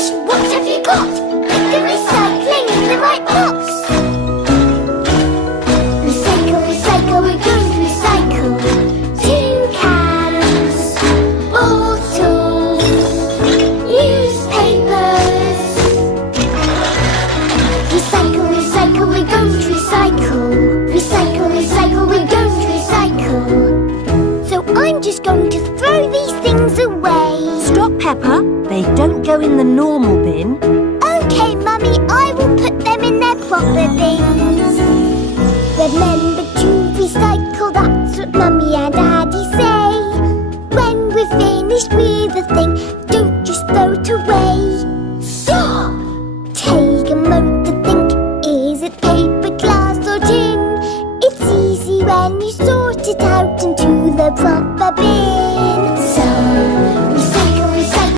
finished, what have you got? Put the recycling in the right box. Recycle, recycle, we're going to recycle. Tin cans, bottles, newspapers. Recycle, recycle, we're going to recycle. Recycle, recycle, we're going to recycle. So I'm just going to throw these things away. Stop, Peppa. They don't go in the normal bin. Okay, Mummy, I will put them in their proper bins. Remember to recycle, that's what Mummy and Daddy say. When we're finished with the